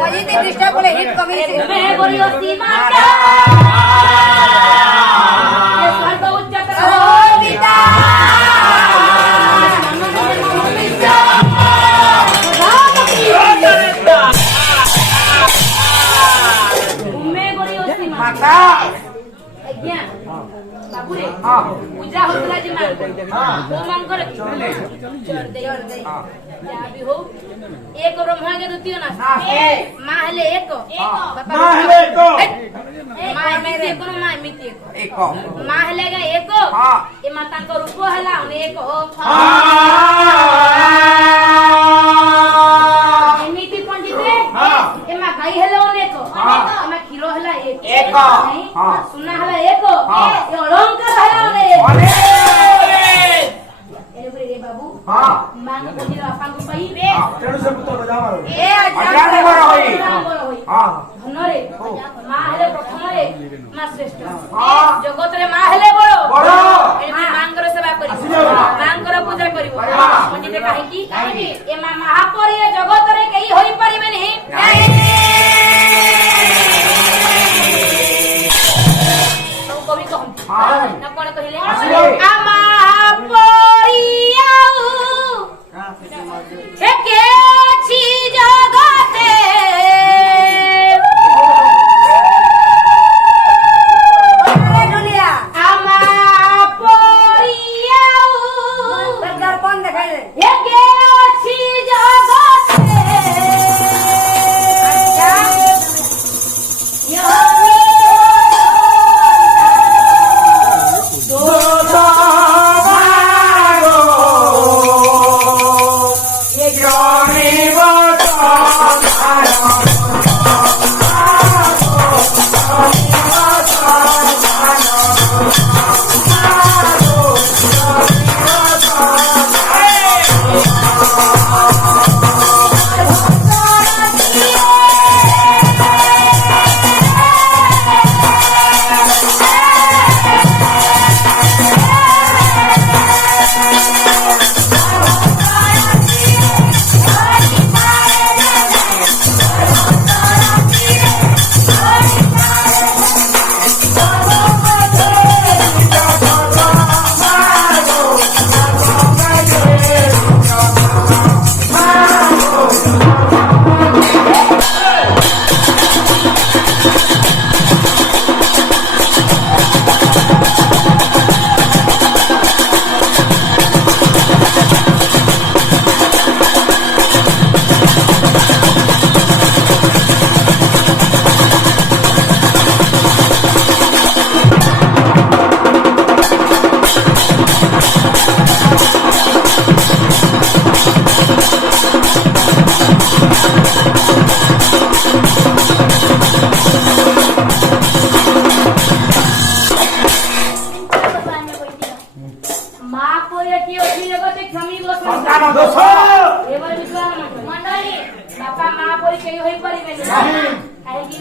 वही दृष्टा बोले हिट कमी से मैं बोली ओसी माता ये स्वर्ग उच्चतर ओ पिता मैं बोली ओसी माता आज्ञा बाबू रे पूजा होतला जे मां वो मांकर चढ़ दे जा भी हो एक ब्रह्मा के द्वितीय ना मां हेले एक मां हेले मां मिति एको मां मिति एक मां हेले गा एक ए माता को रूप हला एक हो एमिति पंडित रे ए मां गाई हेले अनेक ए मां खीरो हला एक सुना हला एक ए अलंकार हला अनेक रे बाबू मां को बोली आपा को पाई रे तेणु से पुत्र बजा मारो ए अजान बर होई धन रे मां हेले प्रथम रे मां श्रेष्ठ जगत रे मां हेले बड़ एति मांगर सेवा करी मांगर पूजा करी पंडित काहे की ए मां महापरि ए जगत रे केही होई परिबे नहीं तो कवि कहन ना कोन कहिले आ महापरि एके छी जगते अरे दुनिया आमा परियाऊ दर्पण देखाई एके छी जगते अच्छा यो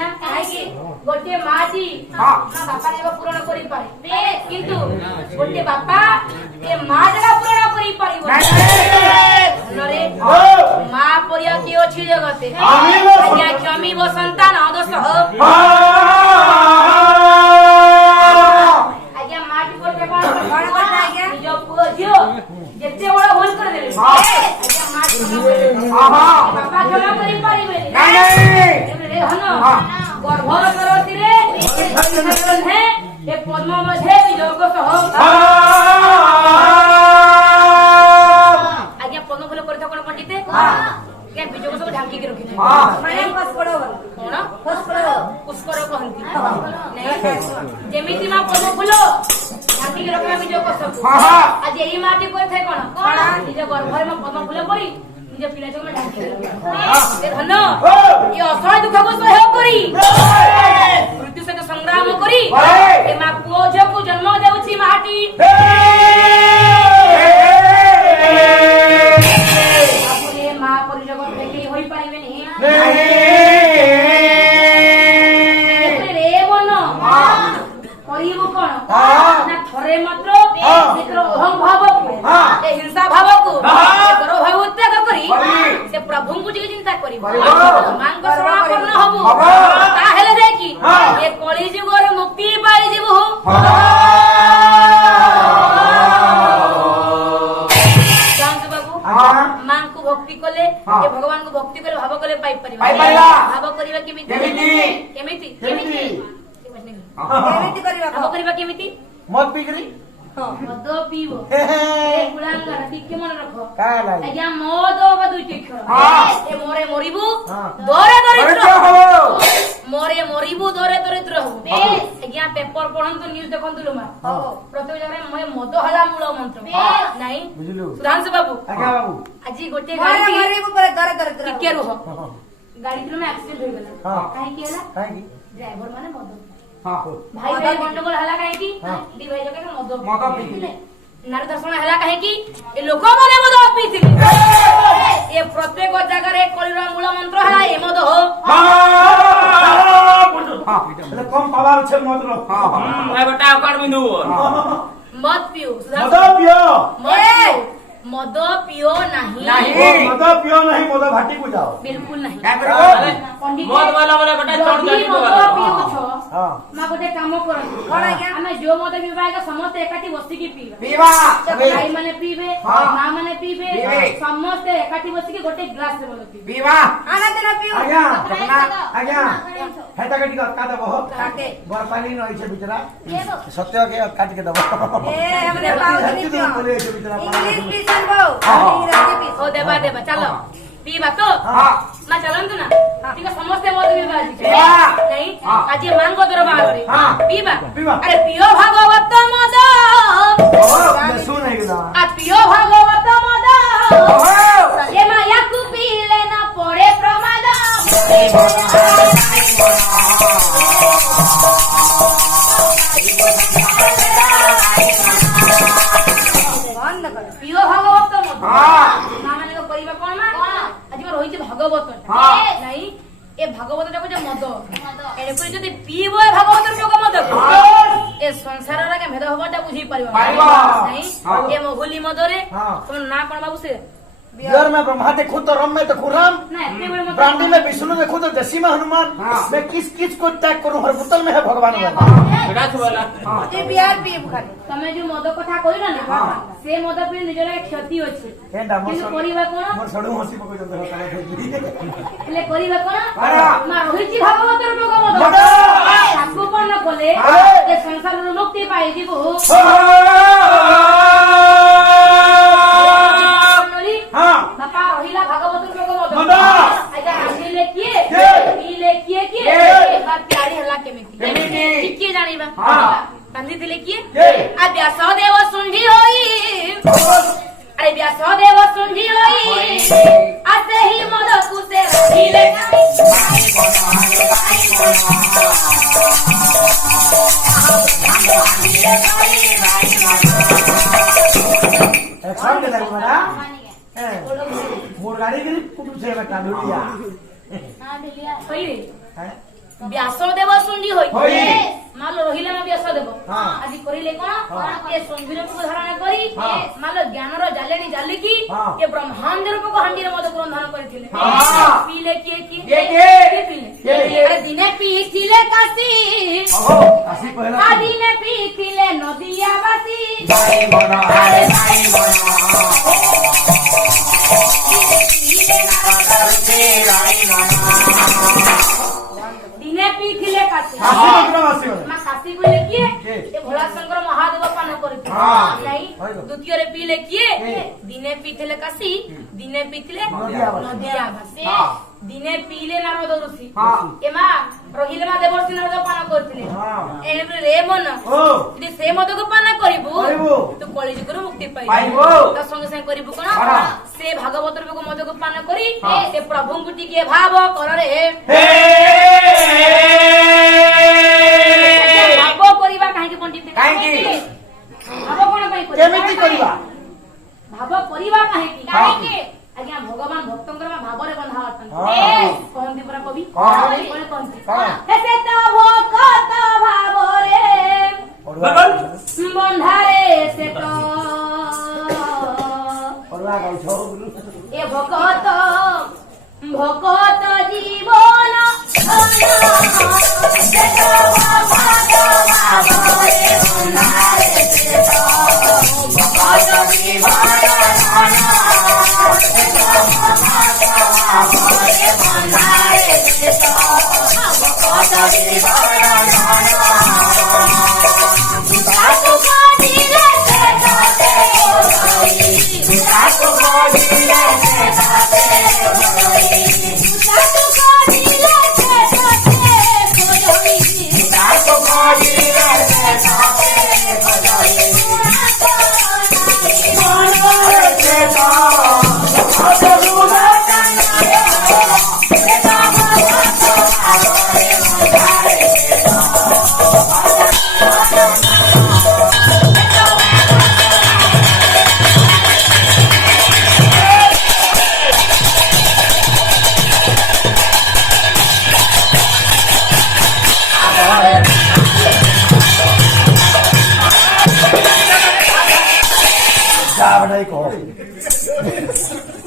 गोटे माटी बापा ने पूरण करि पारे किंतु गोटे बापा ए माटला पूरण करि पारिबो नरे मां परिया की अछि जगते आज्ञा क्षमी वो संतान अदस आज्ञा माटी गोटे कोन करता आज्ञा जो पुओ जेते बड़ भूल कर देले आज्ञा माटी बापा क्षमा करि पारिबे नहीं रे हन गर्भर करती रे है ये पद्म मध्ये विजोग सह आज्ञा पद्म फूल करता कोन पंडिते के विजोग सब ढांकी के रखि माने फस पड़ो कोन फस पड़ो पुष्कर कहंती नहीं जेमिति मा पद्म फूल ढांकी के रखा विजोग सब आज एई माटी कोइ थे कोन निज गर्भर में पद्म फूल परी निज पिला जो में ढांकी के धन ये असहाय दुख को सहयोग करी मृत्यु सहित संग्राम करी ए मा पुओ झ को जन्म देउछि माटी आपने मा परि जगत भेटी होई पारिबे नहीं रे बन करिबो कोन ना थरे मात्र मित्र अहं भाव को ए हिंसा भाव को करो भाव त्याग करी से प्रभु को चिंता करी मांग शरण ତାହେଲେ ଯାଇକି ଏ କଳି ଯୁଗରୁ ମୁକ୍ତି ପାଇଯିବୁ। ମାଙ୍କୁ ଭକ୍ତି କଲେ ଏ ଭଗବାନଙ୍କୁ ଭକ୍ତି କଲେ ଭାବ କଲେ ପାଇପାରିବା। ଭାବ କରିବା କେମିତି କେମିତି କେମିତି କେମିତି କରିବା ଭାବ କରିବା କେମିତି? ମଦ ପିଇକରି ମଦ ପିଇବ ଗୁଳାଙ୍ଗାର ଟିକେ ମନେ ରଖ କାହା ଲାଗି ଆଜ୍ଞା ମଦ ବା ଦୁଇଟି ଅକ୍ଷର ଏ ମୋରେ ମରିବୁ ଦରେ ଦରିଦ୍ର ମୋରେ ମରିବୁ ଦରେ ଦରିଦ୍ର ହବୁ। ଆଜ୍ଞା ପେପର ପଢନ୍ତୁ ନ୍ୟୁଜ ଦେଖନ୍ତୁ ଲୋ ମା ପ୍ରତ୍ୟେକ ଜାଗାରେ ମଦ ହେଲା ମୂଳ ମନ୍ତ୍ର ନାଇଁ ବୁଝିଲୁ ସୁଧାଂଶୁ ବାବୁ ଆଜ୍ଞା ବାବୁ ଆଜି ଗୋଟେ ମୋରେ ଗାଡି ମରିବୁ ପରେ ଦରେ ଦରିଦ୍ର ଟିକେ ରୁହ ଗାଡି ଥିଲୁ ଆକ୍ସିଡେଣ୍ଟ ହେଇଗଲା କାହିଁକି ହେଲା? କାହିଁକି ଡ୍ରାଇଭର ମାନେ ମଦ ହଁ ଭାଇ ଗଣ୍ଡଗୋଳ ହେଲା କାହିଁକି? ଦି ଭାଇ ଯାକ ମଦ ପିଇଥିଲେ। ନାରୀ ଦର୍ଶନ ହେଲା କାହିଁକି? ଏ ଲୋକମାନେ ମଦ ପିଇଥିଲେ। ଏ ପ୍ରତ୍ୟେକ ଜାଗାରେ କଳିର ମୂଳ ମନ୍ତ୍ର ହେଲା ଏ ମଦ ହୋ ହେଲେ କମ ପାୱାର ଅଛି ମଦର ମଦ ପିଉ ମଦ ପିଅ ମଦ ପିଓ ନାହିଁ ମଦ ପିଅ ନାହିଁ ମଦ ଭାଟିକୁ ଯାଅ ବିଲକୁଲ ନାହିଁ। ମା ଗୋଟେ କାମ କରନ୍ତୁ ଆମେ ଯୋଉ ମଦ ପିଇବା ସମସ୍ତେ ଏକାଠି ବସିକି ପିଇବା ଭାଇ ମାନେ ପିଇବେ ମା ମାନେ ପିଇବେ ସମସ୍ତେ ଏକାଠି ବସିକି ଗୋଟେ ଗ୍ଲାସ ରେ ମଦ ପିଇବା। ଆଜ୍ଞା ଆଜ୍ଞା ହେଟା କାଟି କାଟ ବହ ବରପାନି ରହିছে বিচরা সত্য কে কাটিকে দেব ଓ ଦେବା ଦେବା ଚାଲ ପିଇବା ତ ମା ଚାଲନ୍ତୁ ନା ଟିକେ ସମସ୍ତେ ମଦ ପିଇବା ନାଇଁ ଆଜି ମାଙ୍କ ଦରବାରରେ ପିଇବା ଆରେ ପିଓ ଭାଗବତ ମଦ ପିଓ ଭାଗବତ ମଦ ଏ ମା ୟାକୁ ପିଇଲେ ନା ପଡେ ପ୍ରମାଦ। ପିଓ ଭାଗବତ ମଦ ମାନେ କରିବା କଣ ମା ଆଜି ରହିଛି ଭାଗବତ ନାଇଁ ଏ ଭାଗବତ ଟାକୁ ଯେ ମଦ ଏଣୁକରି ଯଦି ପିଇବ ଏ ଭାଗବତ ଯୋଗ ମଦ ଏ ସଂସାରର ଭେଦଭାବଟା ବୁଝି ପାରିବ ନାଇଁ ଏ ମହୁଲି ମଦରେ ତମ ନାଁ କଣ ବାବୁ? ସେ बियर में ब्रह्मा देखो तो रम में देखो राम ब्रांडी में विष्णु देखो तो जसी में हनुमान मैं किस किस को त्याग करूं हर बोतल में है भगवान तमे जो मद कथा कहिला ने से मद पे निजर क्षति अछि किंतु करिबा कोन मोर सडू हसी पको जंदर काले ले करिबा कोन मा रहिछि भागवत रोग मद ताकू पण कोले ए संसार मुक्ति पाइ दिबो। बापा रहिला भागवत रोग मद आजा आनिले किए पीले किए किए बात प्यारी हला केमिति किए जानिबा बांधी दिले किए आ व्यासदेव सुंढी होई अरे व्यासदेव सुंढी होई आसे ही मद कुसे रहिले एक्शन के लगे बना मोर गाड़ी के कुटु से बेटा ढुलिया हां ढुलिया होई व्यासदेव सुंढी होई मालो रहिला ना व्यासदेव आज करिले कोन ए संगीर को धारण करी मालो ज्ञान रो जालेनी जाली की ए ब्रह्मांड रूप को हंडी रे मद ग्रंथन करथिले पीले के पीले अरे दिने पीथिले काशी पहला आ दिने पीथिले नदिया बासी जाई बना अरे जाई बना दिने पीथिले काशी मा काशी को किए ए भोला शंकर महादेव पान करथि नाही द्वितीय रे पीले किए दिने पीथिले काशी दिने पीथिले नदिया बासी दिने पीले नारद ऋषि ए मा रहिले मा देवर्षि नारद पान करथिले एने रे मन यदि से मद को पान करिबु तो कली जुगर मुक्ति पाइबो त संग संग करिबु कोन से भागवत रूप को मद को पान करी से प्रभु को टिके भाव कर रे भाव करिबा काहे के पंडित काहे की भाव कोन पई केमिति करिबा भाव करिबा काहे की आज्ञा भगवान भक्तंकर भाव रे बंधा अछन कहंती पुरा कवि कोन कहंती से तो भक्त भाव रे बंधा रे से तो परवा गाउ छौ ए भक्त भक्त जीवन जा बनाई को